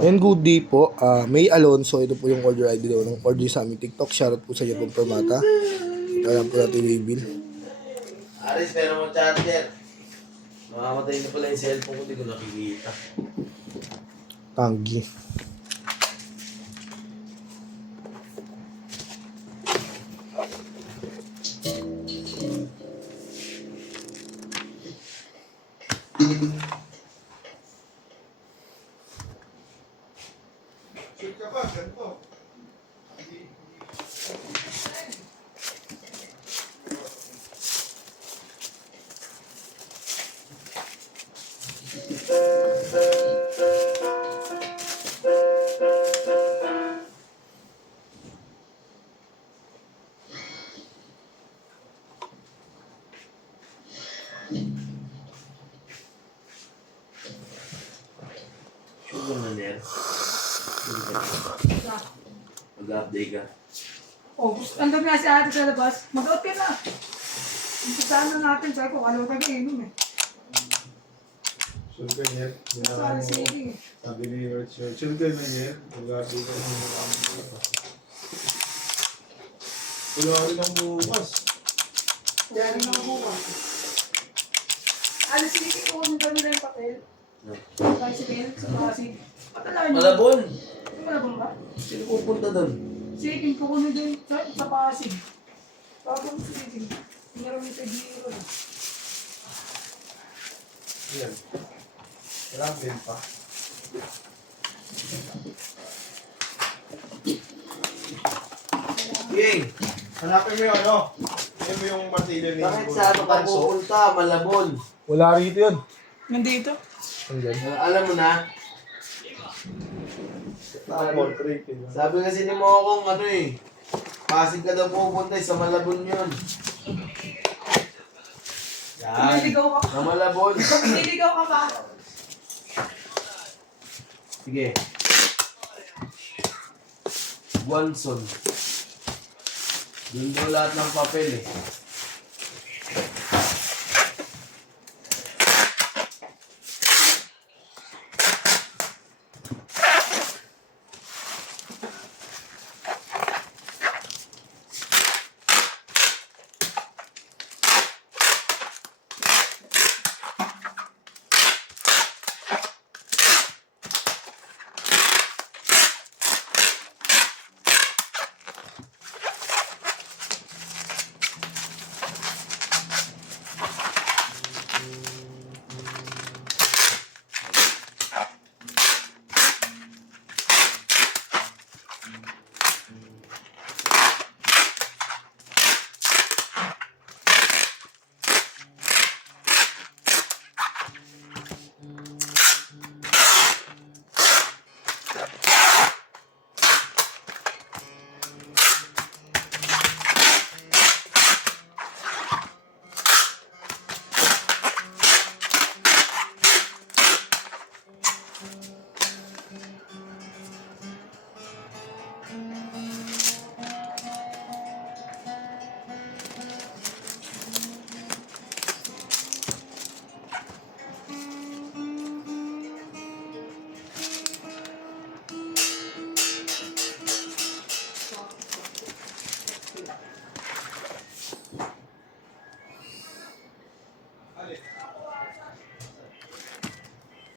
And good day po, May Alonso, ito po yung order ID daw ng order sa aming TikTok. Shoutout po sa inyo pong Permata. Alam po natin yung bill. Aris, pero mo charger. Makamatay na pala yung cellphone ko, di ko nakikita. Tanggi. Shoot ka ba? Ganito. Shoot mo na niyan. Mag-update ka. Oh, andun nga si ate sa labas. Mag-out ka na. Umpisahan na natin. Sabi ko, kalaw ka inom eh. Shoot ka niyan. Sorry, sige. Sabi ni Richard, shoot ka na niyan. Mag-abi ka na niyan. Wala rin ang bukas. Diyan rin ako bukas. Alas, sige ko kung gano'n na yung papel. Bicycle, sa Pasig. Patalaan niyo. Malabon! Malabon ba? Sino pupunta doon? Sige, kukunin din sa Pasig. Tapos, sige. Meron yung pag-iiro na. Yan. Ramen pa. King! Hanapin mo yung ano? Yan mo yung martilyo ni Bakit sa ano ka pupunta? Malabon. Wala rito yun. Nandito? Andyan. Alam mo na? Tapos, break yun. Sabi kasi ni Mokong ano eh. Pasig ka daw pupunta sa Malabon yun. Yan. Niligaw ka. Sa Malabon. Niligaw ka ba? Sige. Guanson. Doon daw lahat ng papel eh.